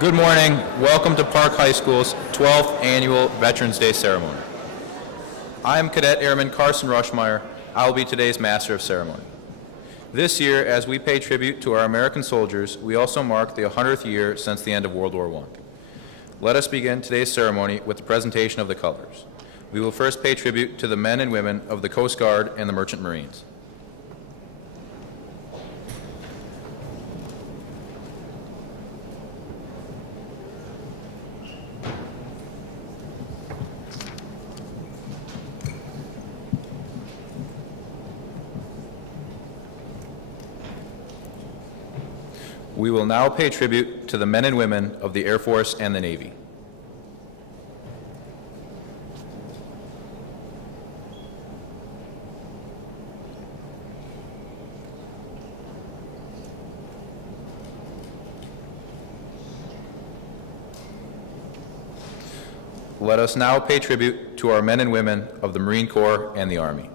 Good morning. Welcome to Park High School's 12th Annual Veterans Day Ceremony. I am Cadet Airman Carson Rushmeyer. I will be today's Master of Ceremony. This year, as we pay tribute to our American soldiers, we also mark the 100th year since the end of World War I. Let us begin today's ceremony with the presentation of the colors. We will first pay tribute to the men and women of the Coast Guard and the Merchant Marines. We will now pay tribute to the men and women of the Air Force and the Navy. Let us now pay tribute to our men and women of the Marine Corps and the Army.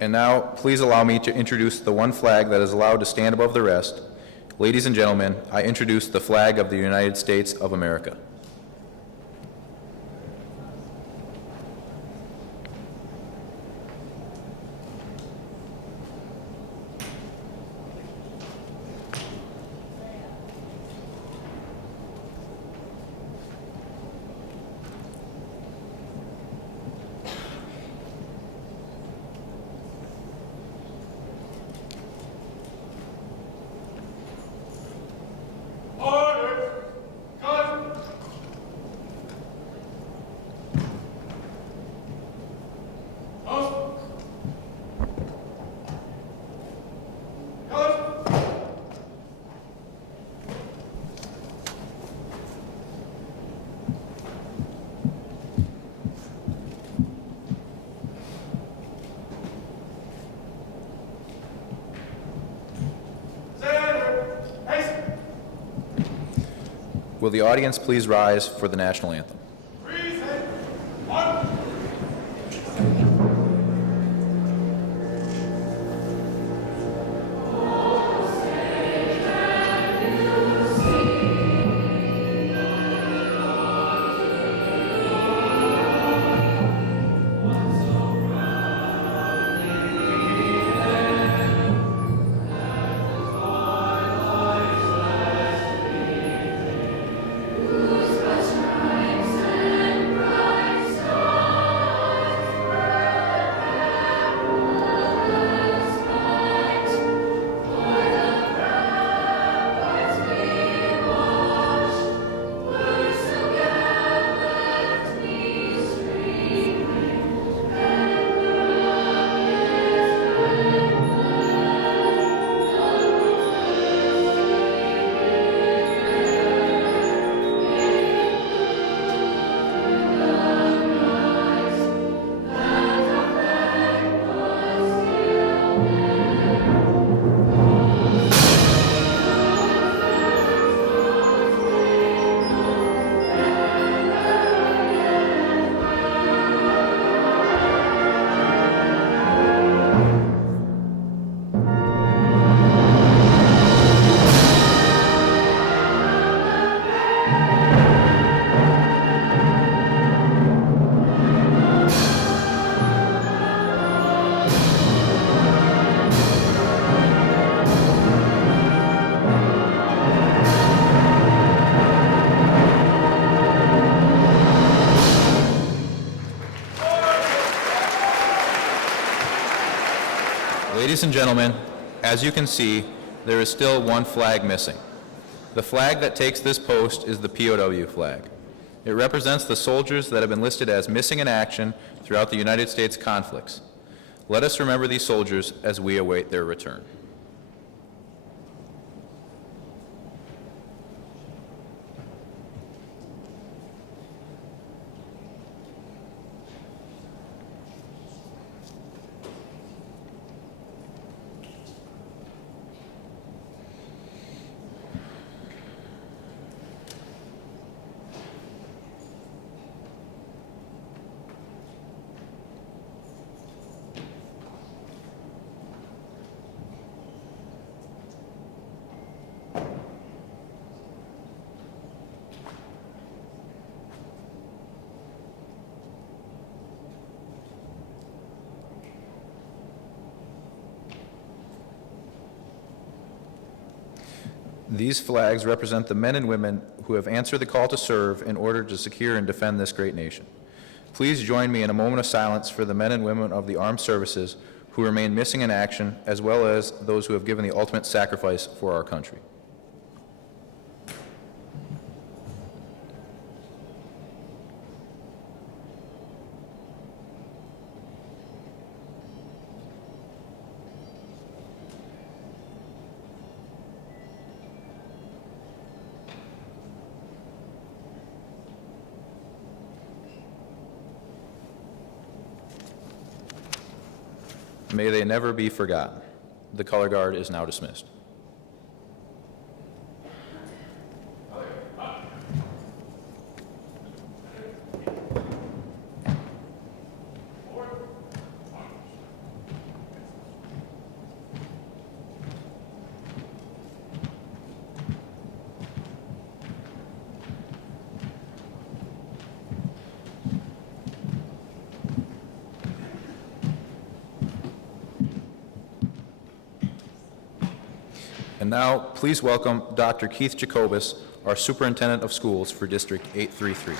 And now, please allow me to introduce the one flag that is allowed to stand above the rest. Ladies and gentlemen, I introduce the flag of the United States of America. Will the audience please rise for the national anthem? Ladies and gentlemen, as you can see, there is still one flag missing. The flag that takes this post is the POW flag. It represents the soldiers that have been listed as missing in action throughout the United States conflicts. Let us remember these soldiers as we await their return. These flags represent the men and women who have answered the call to serve in order to secure and defend this great nation. Please join me in a moment of silence for the men and women of the armed services who remain missing in action, as well as those who have given the ultimate sacrifice for our country. May they never be forgotten. The color guard is now dismissed. And now, please welcome Dr. Keith Jacobus, our Superintendent of Schools for District 833.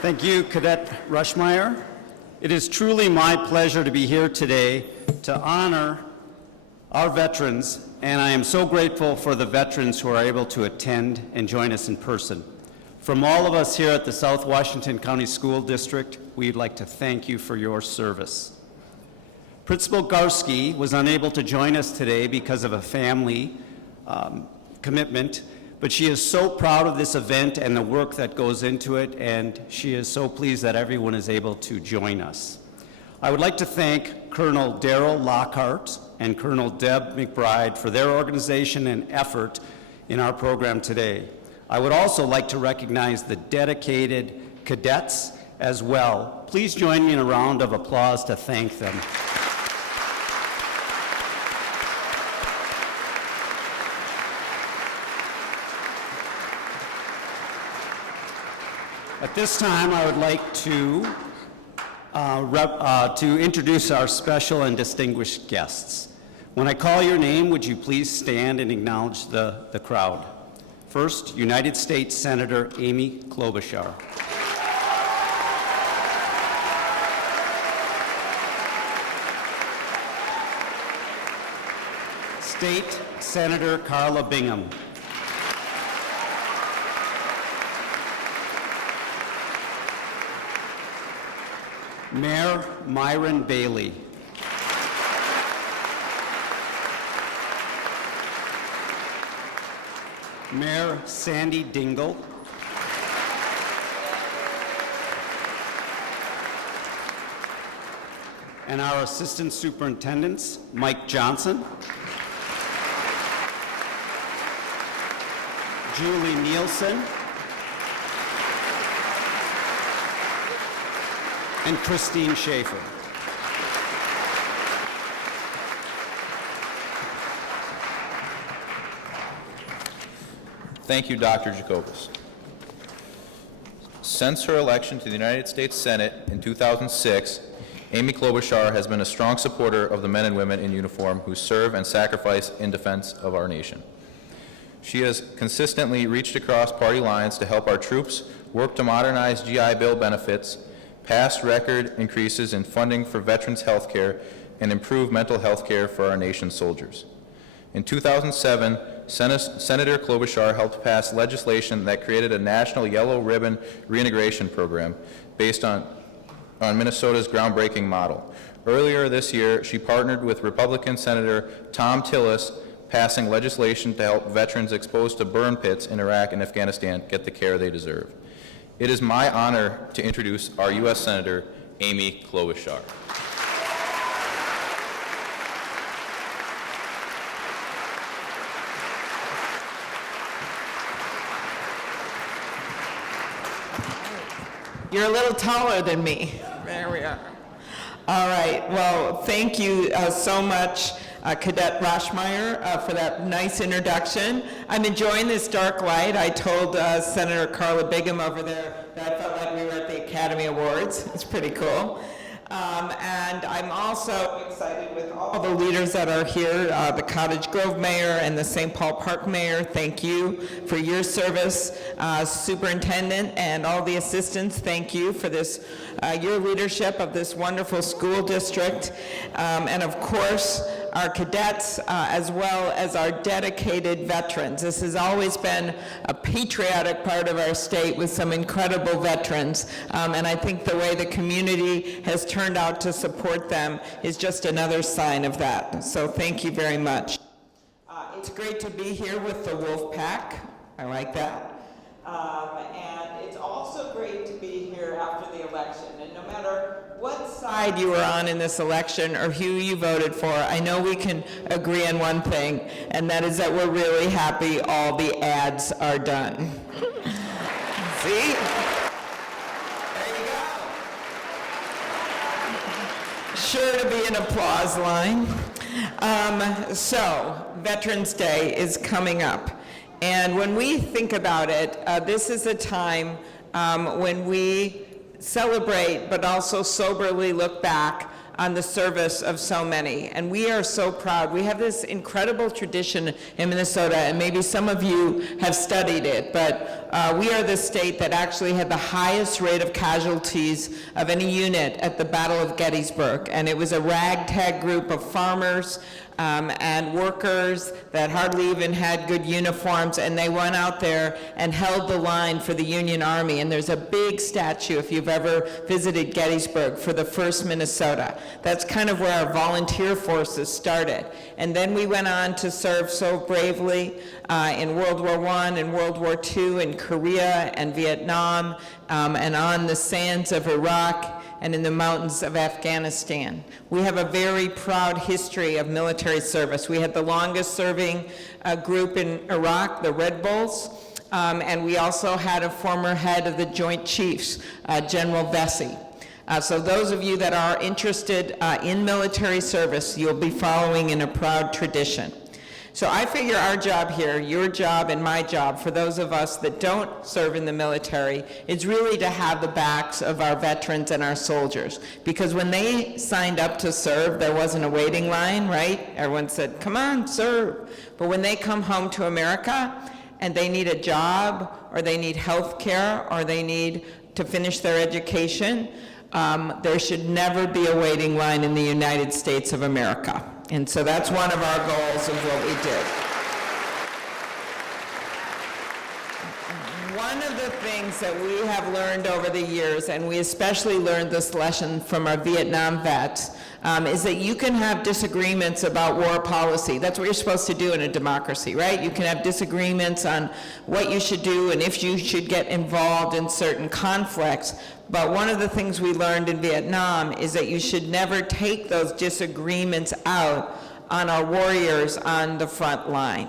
Thank you, Cadet Rushmeyer. It is truly my pleasure to be here today to honor our veterans, and I am so grateful for the veterans who are able to attend and join us in person. From all of us here at the South Washington County School District, we'd like to thank you for your service. Principal Garski was unable to join us today because of a family commitment, but she is so proud of this event and the work that goes into it, and she is so pleased that everyone is able to join us. I would like to thank Colonel Darrell Lockhart and Colonel Deb McBride for their organization and effort in our program today. I would also like to recognize the dedicated cadets as well. Please join me in a round of applause to thank them. At this time, I would like to introduce our special and distinguished guests. When I call your name, would you please stand and acknowledge the crowd? First, United States Senator Amy Klobuchar. State Senator Carla Bingham. Mayor Myron Bailey. Mayor Sandy Dingle. And our Assistant Superintendents, Mike Johnson, Julie Nielsen, and Christine Schaefer. Thank you, Dr. Jacobus. Since her election to the United States Senate in 2006, Amy Klobuchar has been a strong supporter of the men and women in uniform who serve and sacrifice in defense of our nation. She has consistently reached across party lines to help our troops work to modernize GI Bill benefits, pass record increases in funding for veterans' health care, and improve mental health care for our nation's soldiers. In 2007, Senator Klobuchar helped pass legislation that created a national yellow ribbon reintegration program based on Minnesota's groundbreaking model. Earlier this year, she partnered with Republican Senator Tom Tillis, passing legislation to help veterans exposed to burn pits in Iraq and Afghanistan get the care they deserve. It is my honor to introduce our U.S. Senator, Amy Klobuchar. You're a little taller than me. There we are. All right. Well, thank you so much, Cadet Rushmeyer, for that nice introduction. I'm enjoying this dark light. I told Senator Carla Bingham over there that I felt like we were at the Academy Awards. It's pretty cool. And I'm also excited with all the leaders that are here, the Cottage Grove Mayor and the St. Paul Park Mayor. Thank you for your service. Superintendent and all the assistants, thank you for this, your leadership of this wonderful school district. And of course, our cadets, as well as our dedicated veterans. This has always been a patriotic part of our state with some incredible veterans, and I think the way the community has turned out to support them is just another sign of that. So thank you very much. It's great to be here with the Wolf Pack. I like that. And it's also great to be here after the election. And no matter what side you were on in this election or who you voted for, I know we can agree on one thing, and that is that we're really happy all the ads are done. See? There you go. Sure to be an applause line. So, Veterans Day is coming up. And when we think about it, this is a time when we celebrate but also soberly look back on the service of so many. And we are so proud. We have this incredible tradition in Minnesota, and maybe some of you have studied it, but we are the state that actually had the highest rate of casualties of any unit at the Battle of Gettysburg. And it was a ragtag group of farmers and workers that hardly even had good uniforms, and they went out there and held the line for the Union Army. And there's a big statue, if you've ever visited Gettysburg, for the 1st Minnesota. That's kind of where our volunteer forces started. And then we went on to serve so bravely in World War I and World War II, in Korea and Vietnam, and on the sands of Iraq, and in the mountains of Afghanistan. We have a very proud history of military service. We had the longest serving group in Iraq, the Red Bulls, and we also had a former head of the Joint Chiefs, General Vesey. So those of you that are interested in military service, you'll be following in a proud tradition. So I figure our job here, your job and my job, for those of us that don't serve in the military, is really to have the backs of our veterans and our soldiers. Because when they signed up to serve, there wasn't a waiting line, right? Everyone said, come on, serve. But when they come home to America and they need a job, or they need health care, or they need to finish their education, there should never be a waiting line in the United States of America. And so that's one of our goals of what we did. One of the things that we have learned over the years, and we especially learned this lesson from our Vietnam vets, is that you can have disagreements about war policy. That's what you're supposed to do in a democracy, right? You can have disagreements on what you should do and if you should get involved in certain conflicts. But one of the things we learned in Vietnam is that you should never take those disagreements out on our warriors on the front line.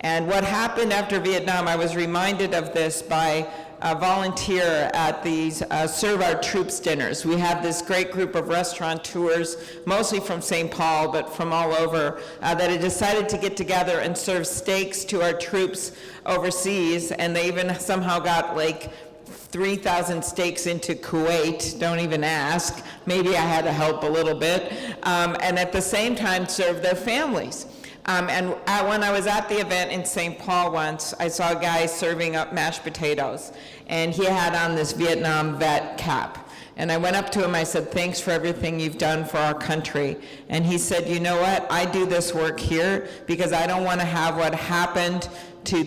And what happened after Vietnam, I was reminded of this by a volunteer at these Serve Our Troops dinners. We have this great group of restaurateurs, mostly from St. Paul, but from all over, that had decided to get together and serve steaks to our troops overseas, and they even somehow got like 3,000 steaks into Kuwait, don't even ask. Maybe I had to help a little bit. And at the same time serve their families. And when I was at the event in St. Paul once, I saw a guy serving up mashed potatoes, and he had on this Vietnam vet cap. And I went up to him, I said, thanks for everything you've done for our country. And he said, you know what, I do this work here because I don't want to have what happened to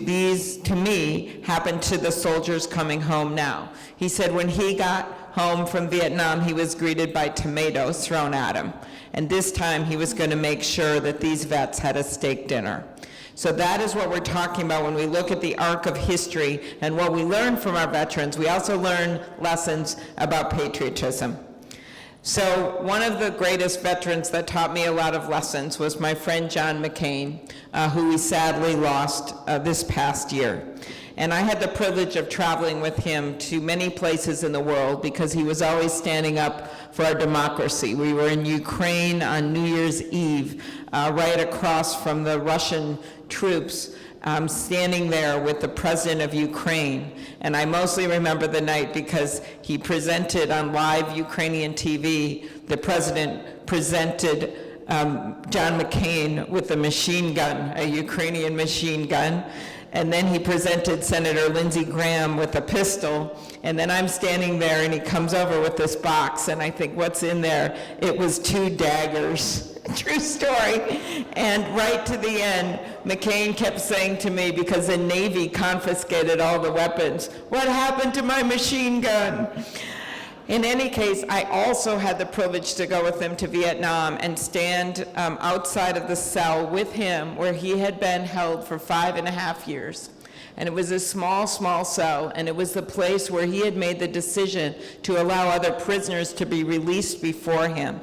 me happen to the soldiers coming home now. He said when he got home from Vietnam, he was greeted by tomatoes thrown at him. And this time he was going to make sure that these vets had a steak dinner. So that is what we're talking about when we look at the arc of history and what we learn from our veterans. We also learn lessons about patriotism. So one of the greatest veterans that taught me a lot of lessons was my friend John McCain, who we sadly lost this past year. And I had the privilege of traveling with him to many places in the world because he was always standing up for our democracy. We were in Ukraine on New Year's Eve, right across from the Russian troops, standing there with the president of Ukraine. And I mostly remember the night because he presented on live Ukrainian TV. The president presented John McCain with a machine gun, a Ukrainian machine gun. And then he presented Senator Lindsey Graham with a pistol. And then I'm standing there and he comes over with this box and I think, what's in there? It was 2 daggers. True story. And right to the end, McCain kept saying to me, because the Navy confiscated all the weapons, what happened to my machine gun? In any case, I also had the privilege to go with him to Vietnam and stand outside of the cell with him where he had been held for 5.5 years. And it was a small, small cell, and it was the place where he had made the decision to allow other prisoners to be released before him.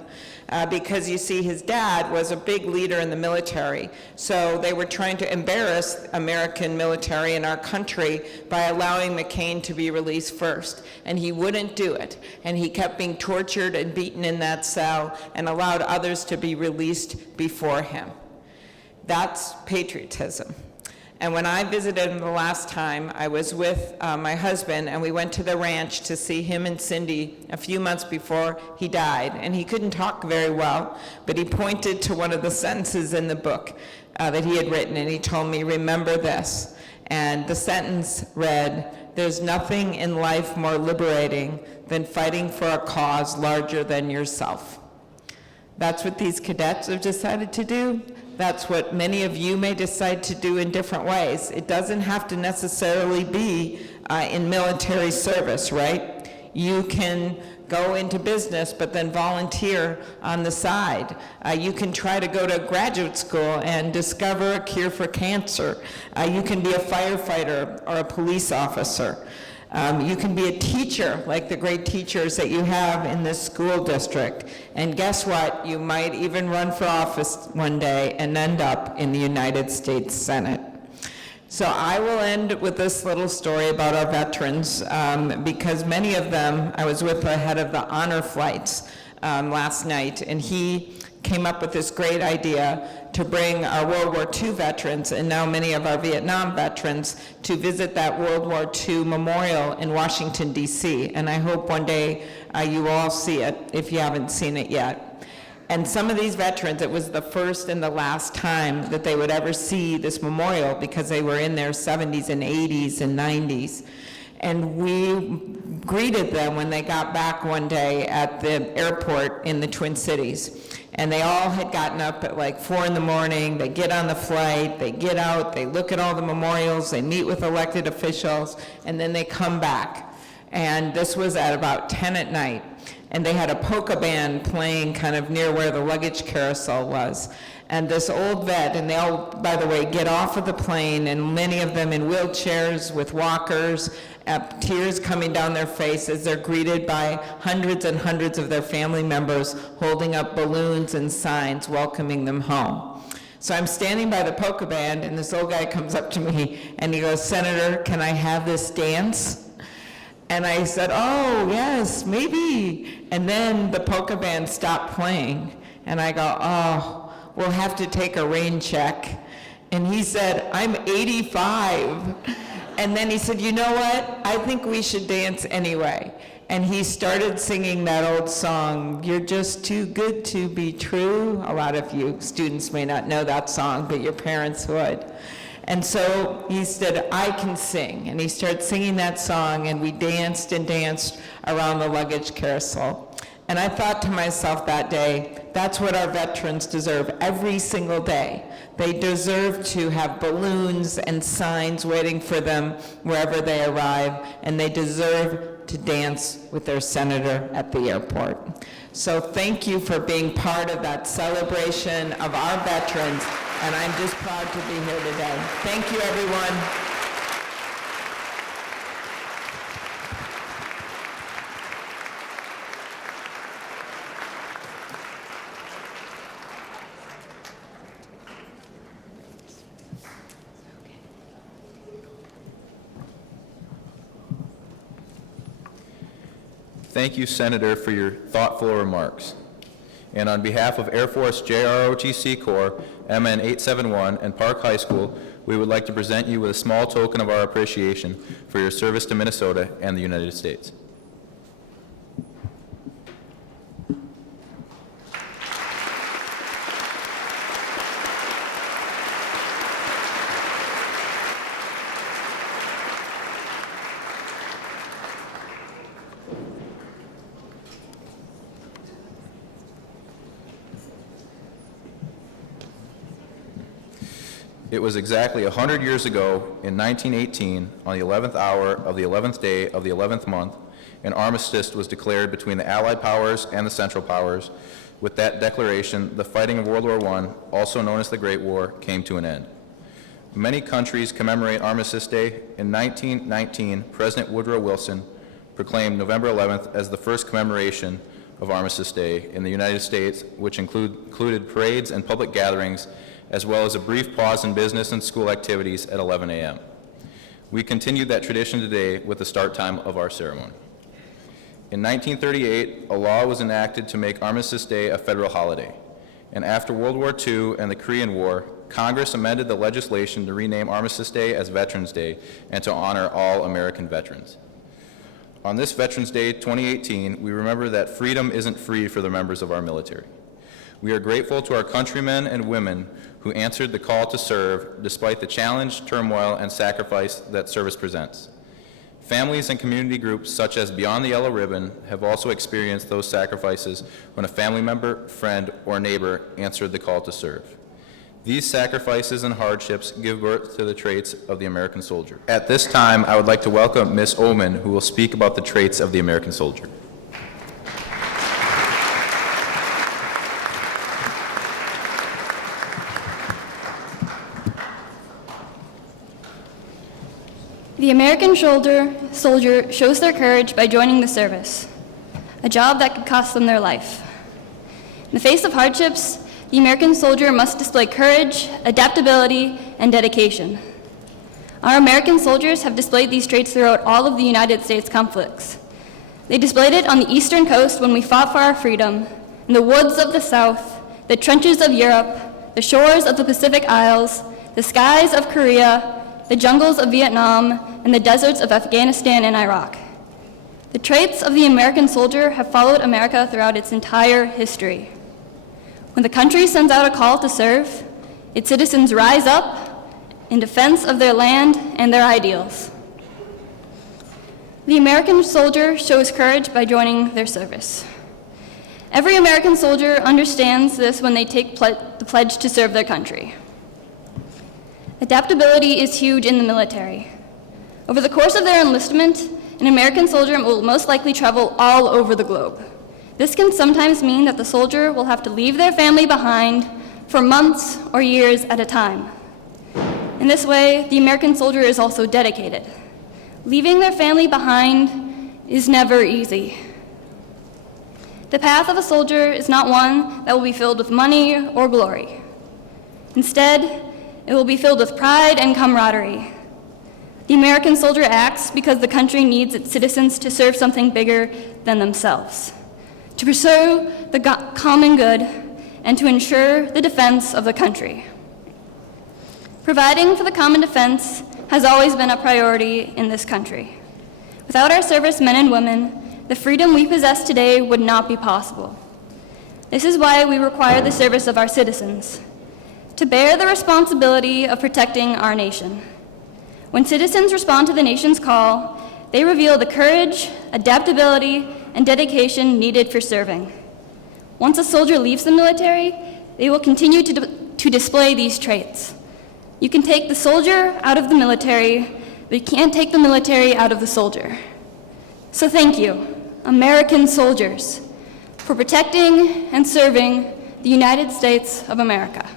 Because you see, his dad was a big leader in the military, so they were trying to embarrass American military in our country by allowing McCain to be released first, and he wouldn't do it, and he kept being tortured and beaten in that cell and allowed others to be released before him. That's patriotism. And when I visited him the last time, I was with my husband, and we went to the ranch to see him and Cindy a few months before he died. And he couldn't talk very well, but he pointed to one of the sentences in the book that he had written, and he told me, remember this. And the sentence read, there's nothing in life more liberating than fighting for a cause larger than yourself. That's what these cadets have decided to do. That's what many of you may decide to do in different ways. It doesn't have to necessarily be in military service, right? You can go into business, but then volunteer on the side. You can try to go to graduate school and discover a cure for cancer. You can be a firefighter or a police officer. You can be a teacher, like the great teachers that you have in this school district. And guess what? You might even run for office one day and end up in the United States Senate. So I will end with this little story about our veterans, because many of them, I was with the head of the honor flights last night, and he came up with this great idea to bring our World War II veterans and now many of our Vietnam veterans to visit that World War II memorial in Washington, D.C. And I hope one day you will all see it if you haven't seen it yet. And some of these veterans, it was the first and the last time that they would ever see this memorial because they were in their 70s and 80s and 90s. And we greeted them when they got back one day at the airport in the Twin Cities. And they all had gotten up at like 4 in the morning, they get on the flight, they get out, they look at all the memorials, they meet with elected officials, and then they come back. And this was at about 10 at night. And they had a polka band playing kind of near where the luggage carousel was. And this old vet, and they all, by the way, get off of the plane, and many of them in wheelchairs with walkers, tears coming down their faces. They're greeted by hundreds and hundreds of their family members holding up balloons and signs welcoming them home. So I'm standing by the polka band, and this old guy comes up to me, and he goes, "Senator, can I have this dance?" And I said, "Oh, yes, maybe." And then the polka band stopped playing, and I go, "Oh, we'll have to take a rain check." And he said, "I'm 85. And then he said, "You know what? I think we should dance anyway." And he started singing that old song, "You're just too good to be true." A lot of you students may not know that song, but your parents would. And so he said, "I can sing." And he started singing that song, and we danced and danced around the luggage carousel. And I thought to myself that day, that's what our veterans deserve every single day. They deserve to have balloons and signs waiting for them wherever they arrive, and they deserve to dance with their senator at the airport. So thank you for being part of that celebration of our veterans, and I'm just proud to be here today. Thank you, everyone. Thank you, Senator, for your thoughtful remarks. And on behalf of Air Force JROTC Corps, MN 871, and Park High School, we would like to present you with a small token of our appreciation for your service to Minnesota and the United States. It was exactly 100 years ago, in 1918, on the 11th hour of the 11th day of the 11th month, an armistice was declared between the Allied powers and the Central powers. With that declaration, the fighting of World War I, also known as the Great War, came to an end. Many countries commemorate Armistice Day. In 1919, President Woodrow Wilson proclaimed November 11th as the first commemoration of Armistice Day in the United States, which included parades and public gatherings, as well as a brief pause in business and school activities at 11 a.m. We continued that tradition today with the start time of our ceremony. In 1938, a law was enacted to make Armistice Day a federal holiday. And after World War II and the Korean War, Congress amended the legislation to rename Armistice Day as Veterans Day and to honor all American veterans. On this Veterans Day 2018, we remember that freedom isn't free for the members of our military. We are grateful to our countrymen and women who answered the call to serve despite the challenge, turmoil, and sacrifice that service presents. Families and community groups such as Beyond the Yellow Ribbon have also experienced those sacrifices when a family member, friend, or neighbor answered the call to serve. These sacrifices and hardships give birth to the traits of the American soldier. At this time, I would like to welcome Ms. Oman, who will speak about the traits of the American soldier. The American soldier shows their courage by joining the service, a job that could cost them their life. In the face of hardships, the American soldier must display courage, adaptability, and dedication. Our American soldiers have displayed these traits throughout all of the United States conflicts. They displayed it on the Eastern Coast when we fought for our freedom, in the woods of the South, the trenches of Europe, the shores of the Pacific Isles, the skies of Korea, the jungles of Vietnam, and the deserts of Afghanistan and Iraq. The traits of the American soldier have followed America throughout its entire history. When the country sends out a call to serve, its citizens rise up in defense of their land and their ideals. The American soldier shows courage by joining their service. Every American soldier understands this when they take the pledge to serve their country. Adaptability is huge in the military. Over the course of their enlistment, an American soldier will most likely travel all over the globe. This can sometimes mean that the soldier will have to leave their family behind for months or years at a time. In this way, the American soldier is also dedicated. Leaving their family behind is never easy. The path of a soldier is not one that will be filled with money or glory. Instead, it will be filled with pride and camaraderie. The American soldier acts because the country needs its citizens to serve something bigger than themselves, to pursue the common good, and to ensure the defense of the country. Providing for the common defense has always been a priority in this country. Without our servicemen and women, the freedom we possess today would not be possible. This is why we require the service of our citizens, to bear the responsibility of protecting our nation. When citizens respond to the nation's call, they reveal the courage, adaptability, and dedication needed for serving. Once a soldier leaves the military, they will continue to display these traits. You can take the soldier out of the military, but you can't take the military out of the soldier. So thank you, American soldiers, for protecting and serving the United States of America.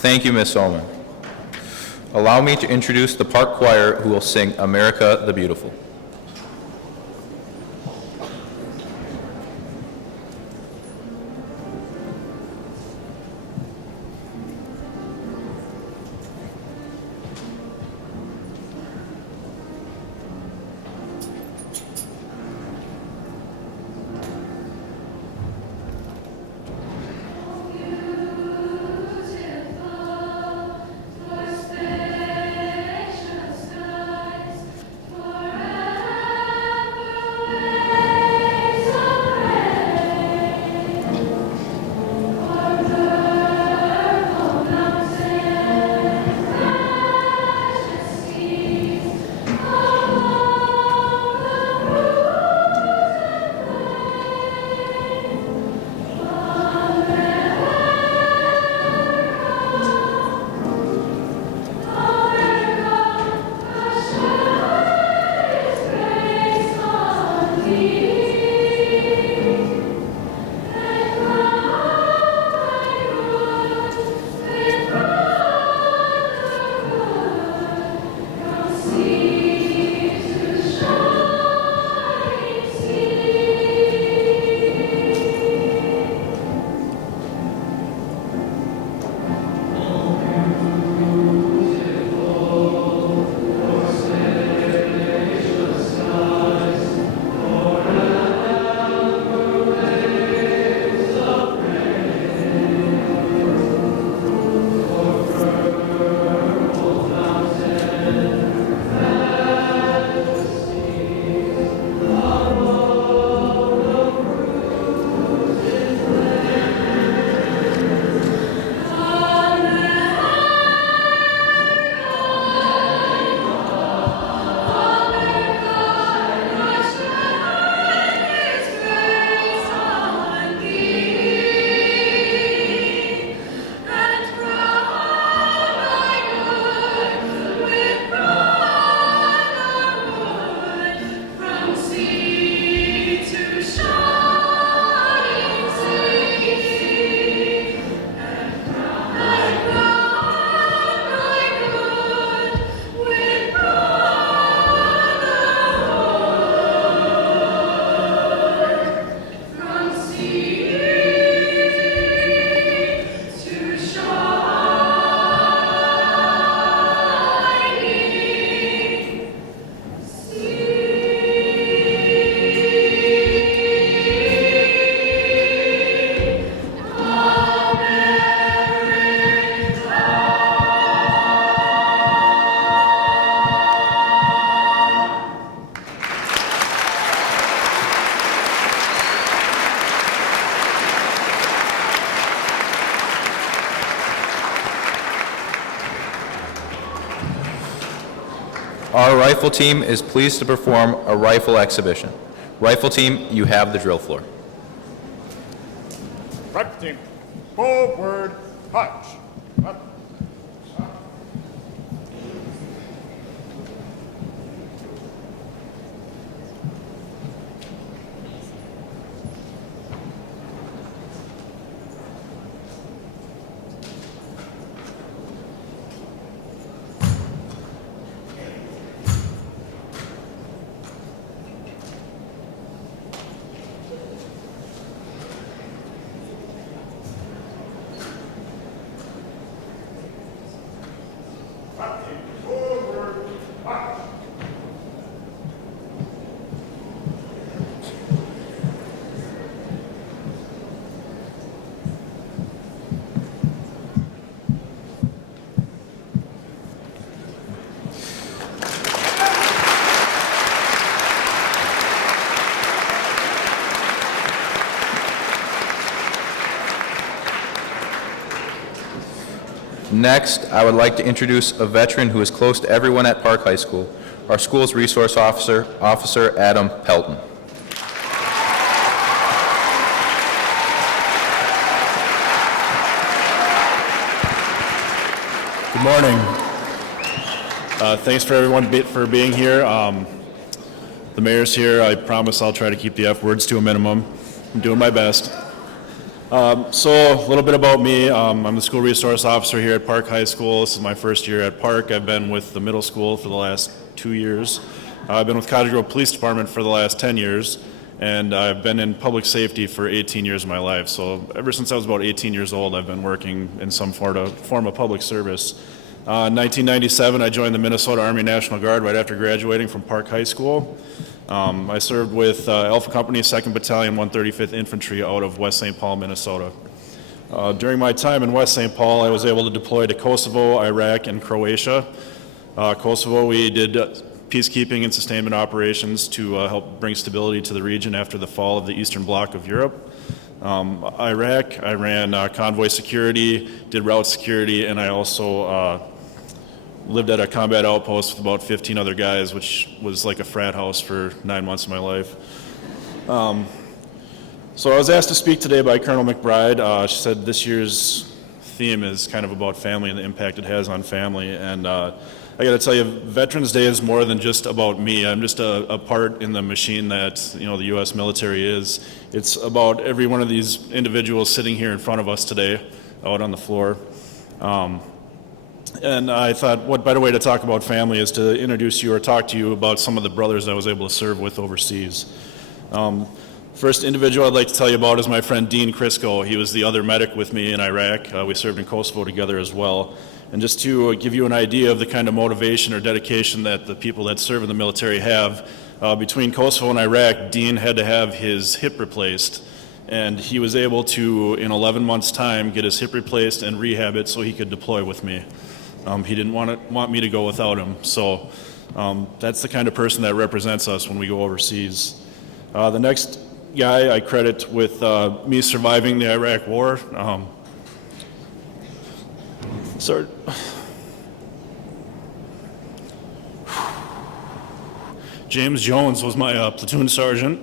Thank you, Ms. Ullman. Allow me to introduce the Park Choir, who will sing America the Beautiful. Our rifle team is pleased to perform a rifle exhibition. Rifle team, you have the drill floor. Rifle team, forward, punch. Up. Next, I would like to introduce a veteran who is close to everyone at Park High School, our school's resource officer, Officer Adam Pelton. Good morning. Thanks for everyone for being here. The mayor's here. I promise I'll try to keep the F words to a minimum. I'm doing my best. So a little bit about me. I'm the school resource officer here at Park High School. This is my first year at Park. I've been with the middle school for the last 2 years. I've been with Cottage Grove Police Department for the last 10 years, and I've been in public safety for 18 years of my life. So ever since I was about 18 years old, I've been working in some form of public service. In 1997, I joined the Minnesota Army National Guard right after graduating from Park High School. I served with Alpha Company, 2nd Battalion, 135th Infantry out of West St. Paul, Minnesota. During my time in West St. Paul, I was able to deploy to Kosovo, Iraq, and Croatia. Kosovo, we did peacekeeping and sustainment operations to help bring stability to the region after the fall of the Eastern Bloc of Europe. Iraq, I ran convoy security, did route security, and I also lived at a combat outpost with about 15 other guys, which was like a frat house for 9 months of my life. So I was asked to speak today by Colonel McBride. She said this year's theme is kind of about family and the impact it has on family. And I got to tell you, Veterans Day is more than just about me. I'm just a part in the machine that the U.S. military is. It's about every one of these individuals sitting here in front of us today, out on the floor. And I thought what better way to talk about family is to introduce you or talk to you about some of the brothers I was able to serve with overseas. First individual I'd like to tell you about is my friend Dean Crisco. He was the other medic with me in Iraq. We served in Kosovo together as well. And just to give you an idea of the kind of motivation or dedication that the people that serve in the military have, between Kosovo and Iraq, Dean had to have his hip replaced. And he was able to, in 11 months' time, get his hip replaced and rehab it so he could deploy with me. He didn't want me to go without him. So that's the kind of person that represents us when we go overseas. The next guy I credit with me surviving the Iraq War. James Jones was my platoon sergeant.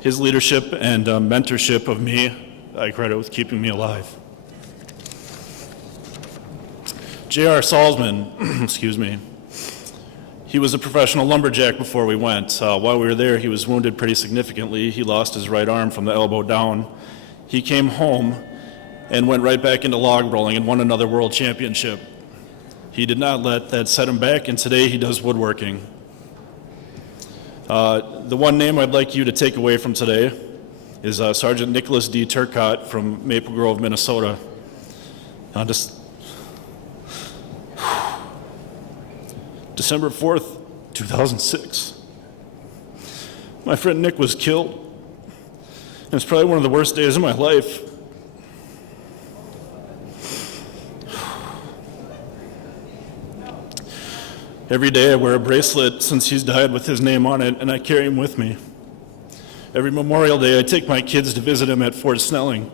His leadership and mentorship of me, I credit with keeping me alive. J.R. Salzman, excuse me, he was a professional lumberjack before we went. While we were there, he was wounded pretty significantly. He lost his right arm from the elbow down. He came home and went right back into log rolling and won another world championship. He did not let that set him back, and today he does woodworking. The one name I'd like you to take away from today is Sergeant Nicholas D. Turcott from Maple Grove, Minnesota. December 4th, 2006. My friend Nick was killed, and it's probably one of the worst days of my life. Every day I wear a bracelet since he's died with his name on it, and I carry him with me. Every Memorial Day I take my kids to visit him at Fort Snelling.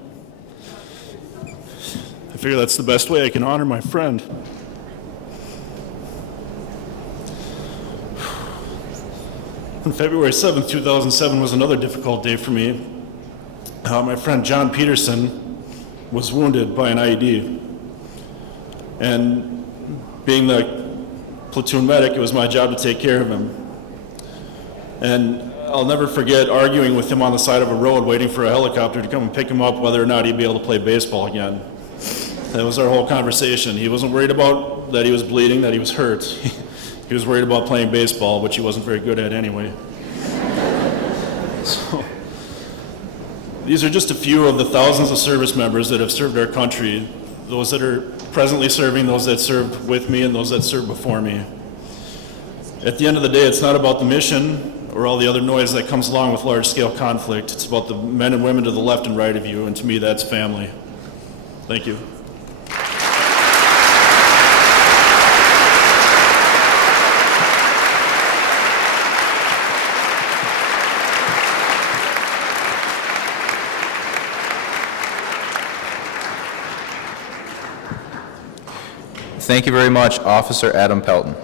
I figure that's the best way I can honor my friend. February 7th, 2007 was another difficult day for me. My friend John Peterson was wounded by an IED. And being the platoon medic, it was my job to take care of him. And I'll never forget arguing with him on the side of a road waiting for a helicopter to come and pick him up whether or not he'd be able to play baseball again. That was our whole conversation. He wasn't worried about that he was bleeding, that he was hurt. He was worried about playing baseball, which he wasn't very good at anyway. So, these are just a few of the thousands of service members that have served our country, those that are presently serving, those that served with me, and those that served before me. At the end of the day, it's not about the mission or all the other noise that comes along with large-scale conflict. It's about the men and women to the left and right of you, and to me, that's family. Thank you. Thank you very much, Officer Adam Pelton.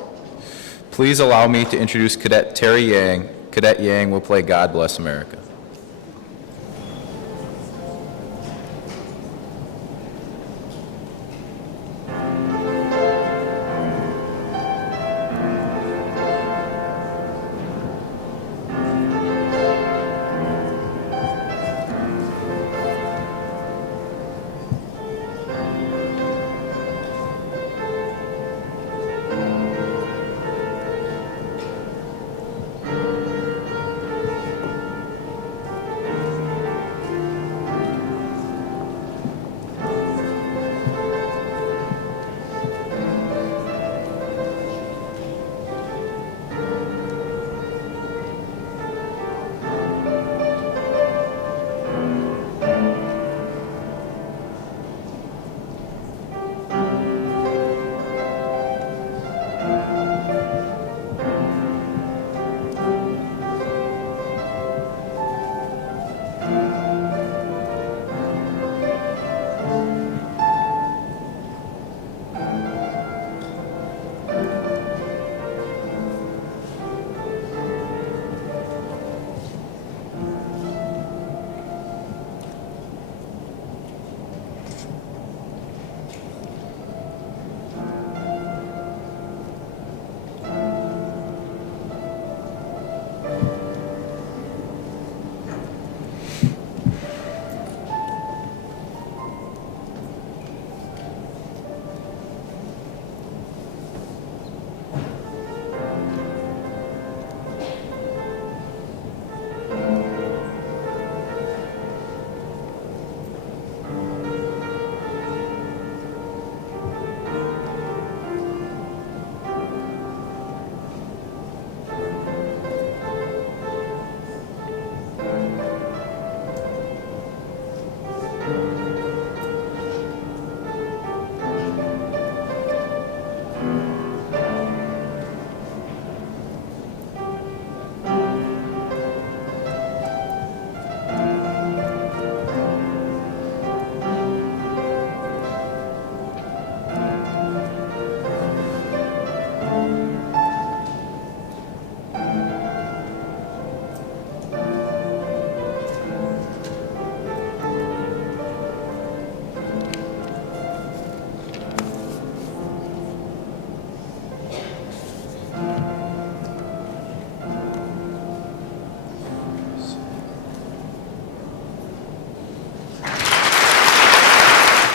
Please allow me to introduce Cadet Terry Yang. Cadet Yang will play God Bless America.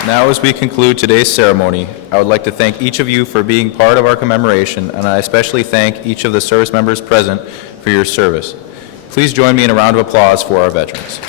Now, as we conclude today's ceremony, I would like to thank each of you for being part of our commemoration, and I especially thank each of the service members present for your service. Please join me in a round of applause for our veterans.